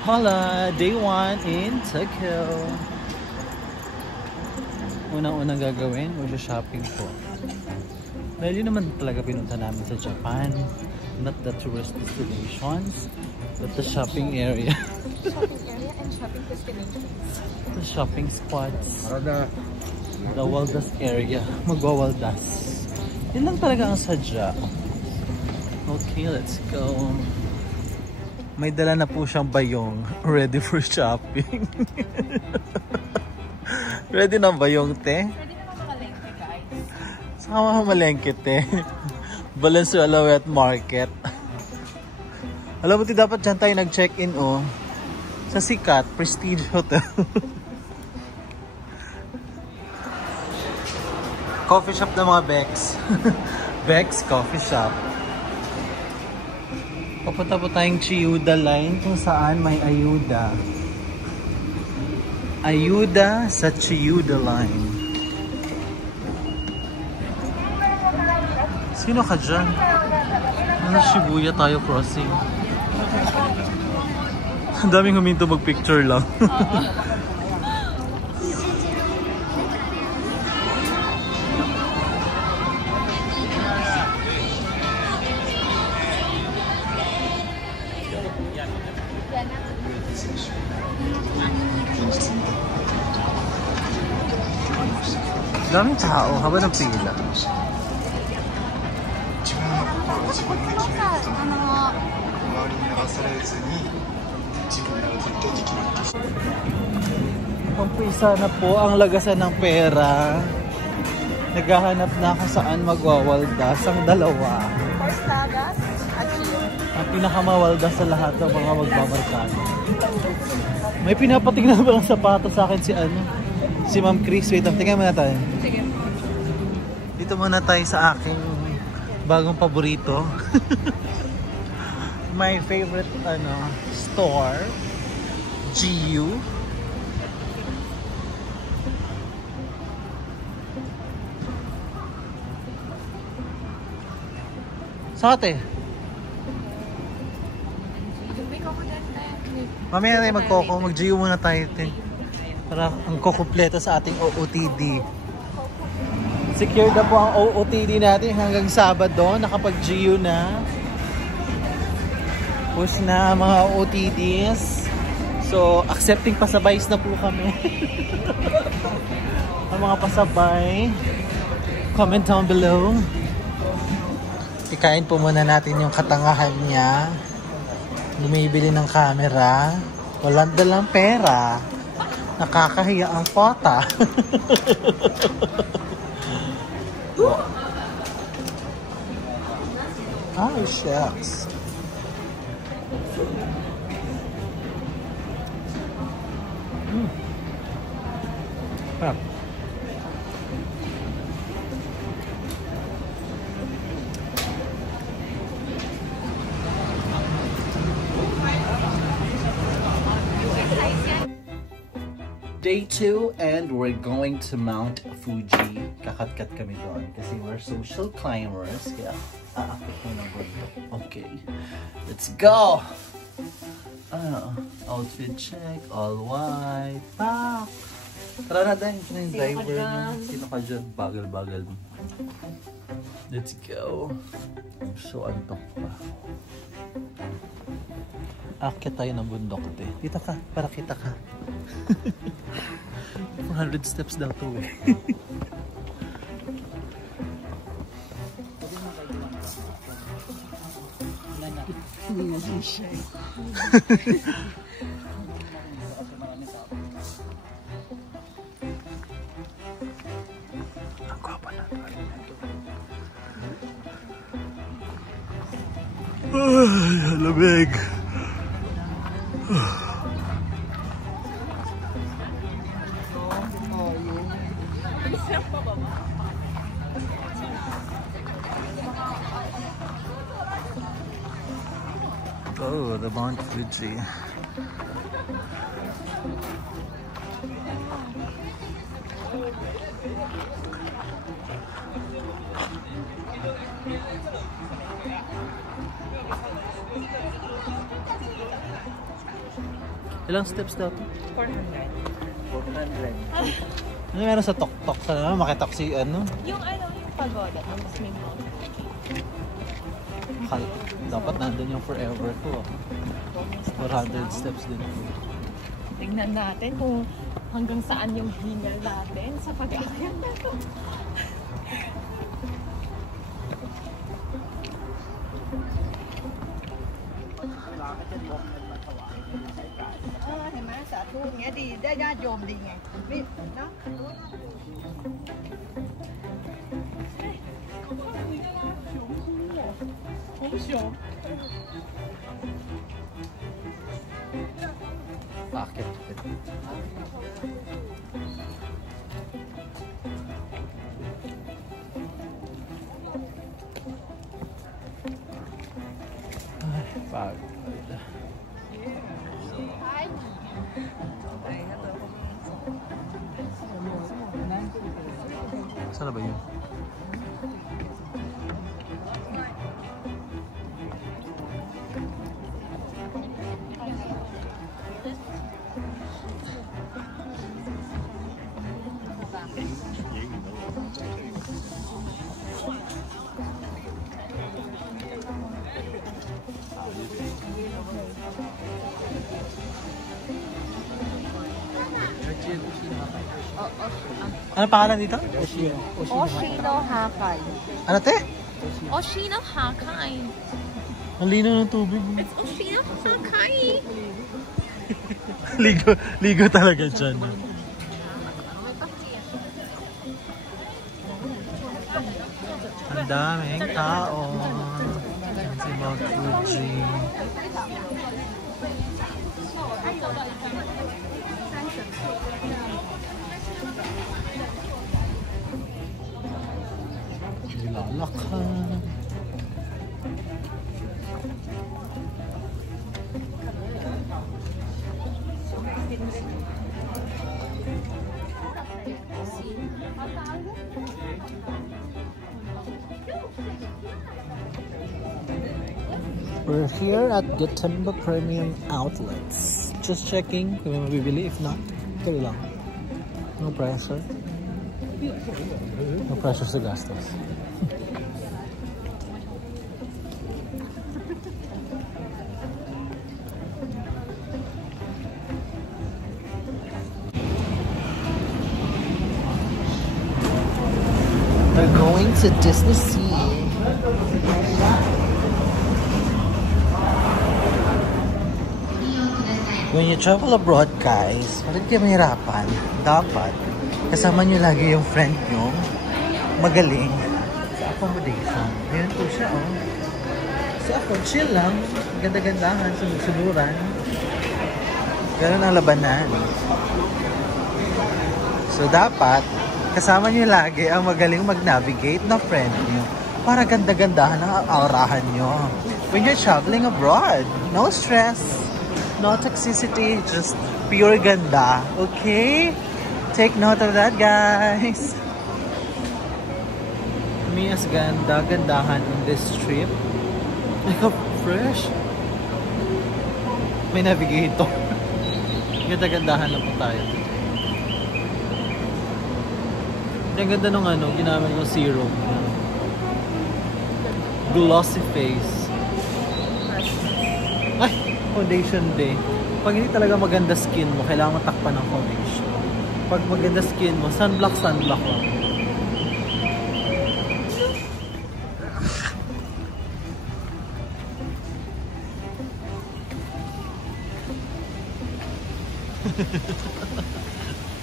Hola! Day 1 in Tokyo. Unang-unang gagawin, mag-shopping po. Dahil yun naman talaga pinunta namin sa Japan. Not the tourist destinations, but the shopping area. Shopping area and shopping destinations. The shopping spots. The Waldas area. Magwa-Waldas. Yun lang talaga ang sadya. Okay, let's go. May dala na po siyang bayong. Ready for shopping. Ready na bayong, te? Pwede naman mamalengke, guys. Saka mamalengke, te. Valenzuela Wet Market. Alam mo, te, dapat dyan tayo nag-check-in, oh. Sa sikat, Prestige Hotel. Coffee shop ng mga Bex. Bex Coffee Shop. Papunta po tayong Chiyoda Line kung saan may ayuda. Ayuda sa Chiyoda Line. Sino ka dyan? Ano, Shibuya tayo crossing. Ang daming huminto mag-picture lang. Daming tao habang nagpila. Umpisa na po ang lagasan ng pera. Naghahanap na ako saan magwawaldas ang dalawa. First lagas at chill. Ang pinakamawaldas sa lahat ng mga magbabarkado. May pinapatingnan ba ng sapatos sa akin si Ma'am Chris. Wait, tingnan muna tayo. Sige. Dito muna tayo sa aking bagong paborito. My favorite store, GU. Sa ate? Mamaya na tayo mag-coco. Mag-GU muna tayo. Para ang kukumpleto sa ating OOTD. Secured na po ang OOTD natin hanggang Sabado. Nakapag-GU na. Push na mga OOTDs. So, accepting pasabays na po kami. Ang mga pasabay. Comment down below. Ikain po muna natin yung katangahan niya. Bumibili ng camera. Walang dalang pera. Nakakahiya ang pota. Oh, shucks. Ah. Day 2 and we're going to Mount Fuji. Kakat-kat kami doon kasi we're social climbers. Kaya aakit mo ng bundok. Okay, let's go! Outfit check, all white. Tara na din, ito na yung driver. Sino ka dyan? Bagal-bagal. Let's go. So antok pa. Aakit tayo ng bundok, te. Dito ka, para kita ka. 400 steps daw to eh. Hindi na din siya. Ang gwapa na tayo nito. Ay, halamig. Oh, the Mount Fuji. Ilang steps daw to? 400. 400. Ano meron sa tok-tok? Sana makitok si ano? Yung pagoda. Tapos may Dapat nandun yung forever ko. 400 steps din. tignan natin kung hanggang saan yung hingal natin sa pag-akyat na ito. Thì má sợ thua nghe đi ra ra dồn đi nghe biết đó Bakit? Ay, pagod. Saan na ba yun? Ano pangalan dito? Oshino Hakai. Ano te? Oshino Hakai. Ang linaw ng tubig. It's Oshino Hakai. ligo talaga dyan. Ang daming tao. Yan si Mount Fuji. Nilalakhan. We're here at Gotemba Premium Outlets. Just checking kung may mabibili. If not, kaya lang. No pressure. No pressure sa gastos. We're going to Disney Sea. When you travel abroad, guys, bakit kayo mahirapan? Dapat kasama nyo lagi yung friend nyo magaling sa accommodation. Ayan po siya, oh. So ako, chill lang. Ganda-gandahan, sumusunuran. Ganun ang labanan. So dapat kasama nyo lagi ang magaling mag-navigate na friend nyo para ganda-gandahan ang aurahan nyo when you're traveling abroad. No stress. No toxicity, just pure ganda. Okay? Take note of that, guys. Mia's ganda, gandahan on this trip. Like a fresh. May navigator. Ganda-gandahan lang po tayo. Ang ganda nung ano, ginamit ko serum. Glossy face. Ay! Foundation day. Pag hindi talaga maganda skin mo, kailangan mo takpan ng foundation. Pag maganda skin mo, sunblock lang.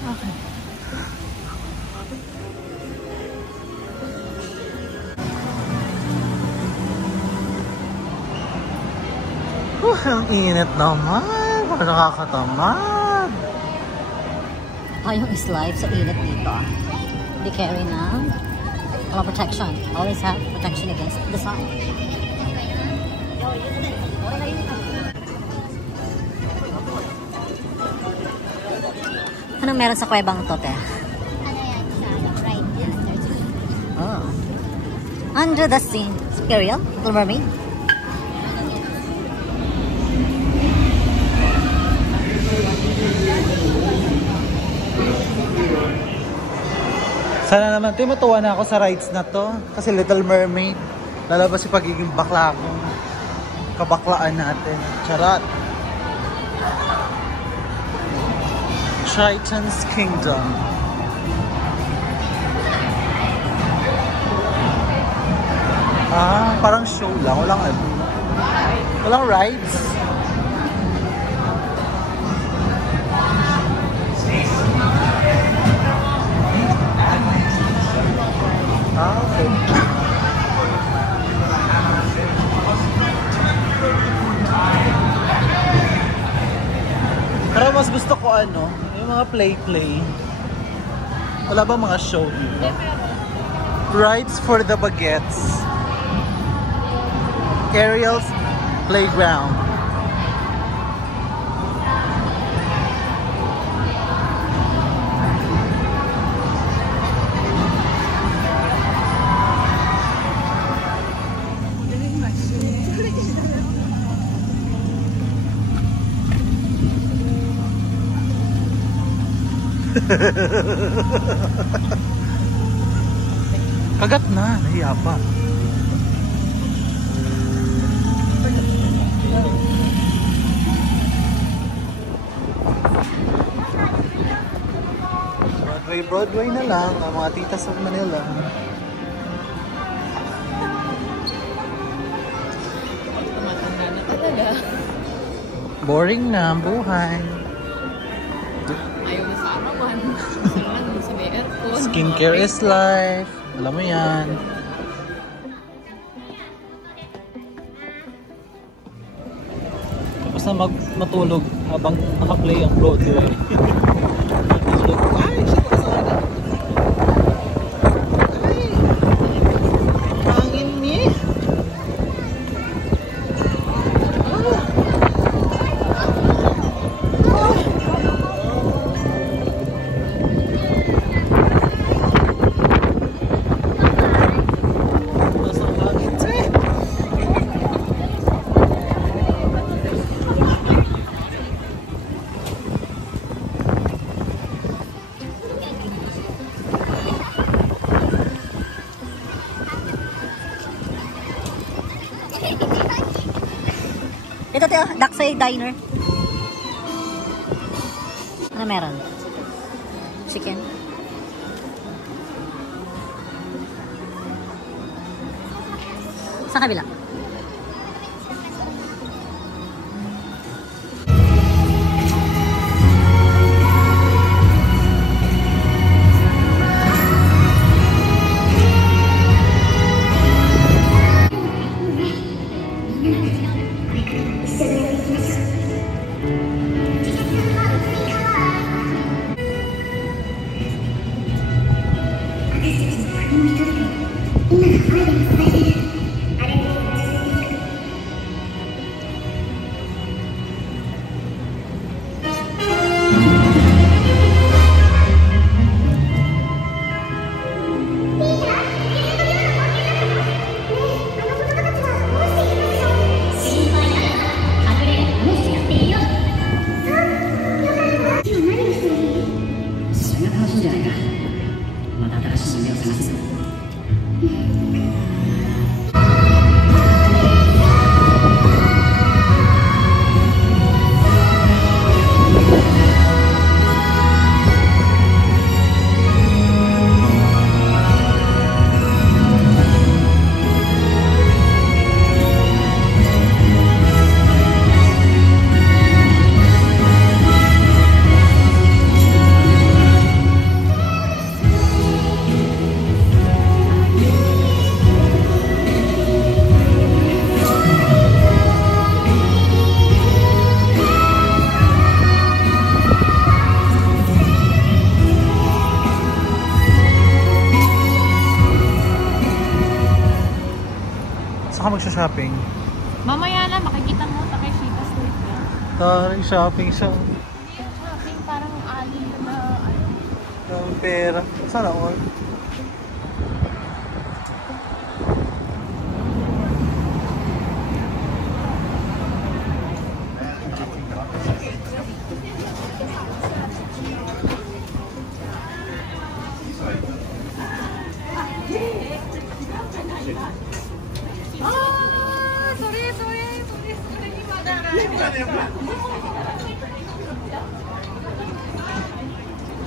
Okay. Ang init naman. Parang nakakatamad. Tayong is life sa init dito. Be carry ng mga protection. Always have protection against the sun. Anong meron sa kuwebang to, te? Ano yan? Sa right yan. Oh. Under the Sea. Ariel? Little Mermaid? Sana naman, matuwa na ako sa rides na to. Kasi Little Mermaid, lalabas yung pagiging bakla ko. Kabaklaan natin. Charot! Triton's Kingdom. Ah, parang show lang. Walang rides. Ah, okay. Pero mas gusto ko yung mga play. Wala ba mga show dito? Rides for the Baguettes. Ariel's Playground. Kagat na, nahiya pa. Broadway na lang, ang mga titas of Manila. Tumatanda na talaga. Boring na ang buhay. Ayaw na sa arawan. Gusto lang sa may aircon. Skincare is life. Alam mo yan. Tapos na matulog habang naka-play ang Broadway. Matulog. Ay, shit! Ito tayo, Daksay Diner. Ano meron? Chicken. Sa kabila. Saan ka magsha-shopping? Mamaya na, makikita mo sa kay Shita Street na. Taring shopping siya. Hindi yung shopping, parang alley na ano. Ang pera. Sana all.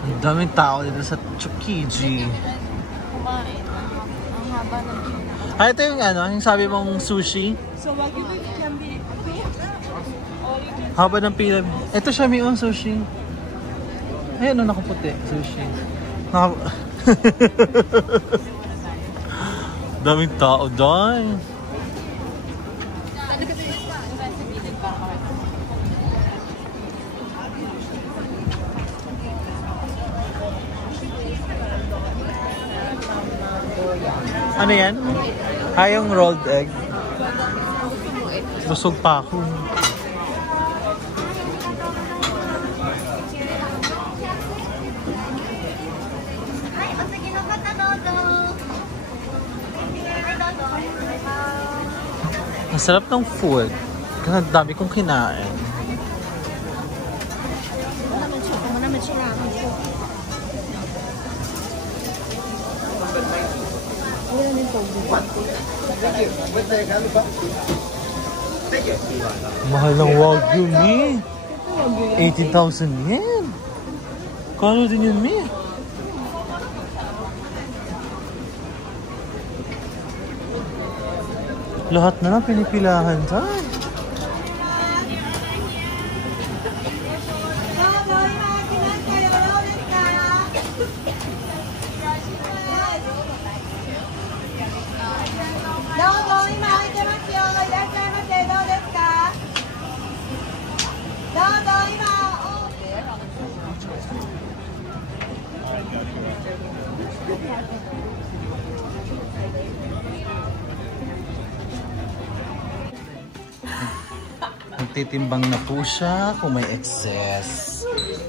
Ang daming tao dito sa Tsukiji. Kumain. Ang haba ng pila. Ah, ito yung ano, yung sabi mong sushi. So, wag you can be... Haba ng pila. Ito siya, may sushi. Ayun, no, nakaputi. Sushi. Daming tao dahil. Ano yan? Yung rolled egg. Busog pa ako. Ang sarap ng food. Kasi ang dami kong kinain. Mahal ng Wagyu, Mi. 18,000 yen. Kano din yun, Mi? Lahat na lang pinipilahan dyan. Titimbang na po siya kung may excess.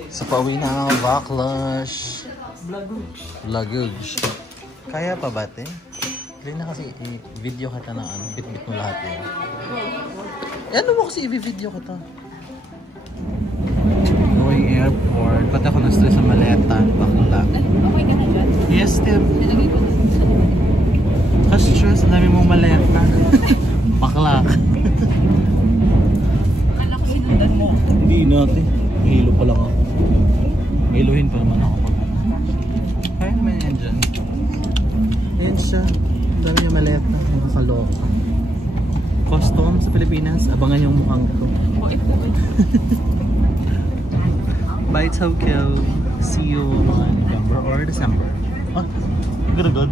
Sa pauwi na ang backlash. Luggage. Kaya pa ba, te? Kaya na kasi i-video ka na ano, bit-bit mo lahat yun. Ano mo kasi i-video ka ta? Going airport. Pati ako na-stress sa maleta. Bakla. Okay ka na dyan? Yes, Tim. Nilagay ko na sa labas. Ka-stress. Ang dami mong maleta. Bakla. Hindi natin. Hilo pa lang ako. Hiluhin pa naman ako pag kaya naman yan dyan. Ayan siya. Ang dami niya maleta. Nakakaloka. Custom sa Pilipinas. Abangan yung mukhang ko. Bye Tokyo. See you on November or December. Ah, good.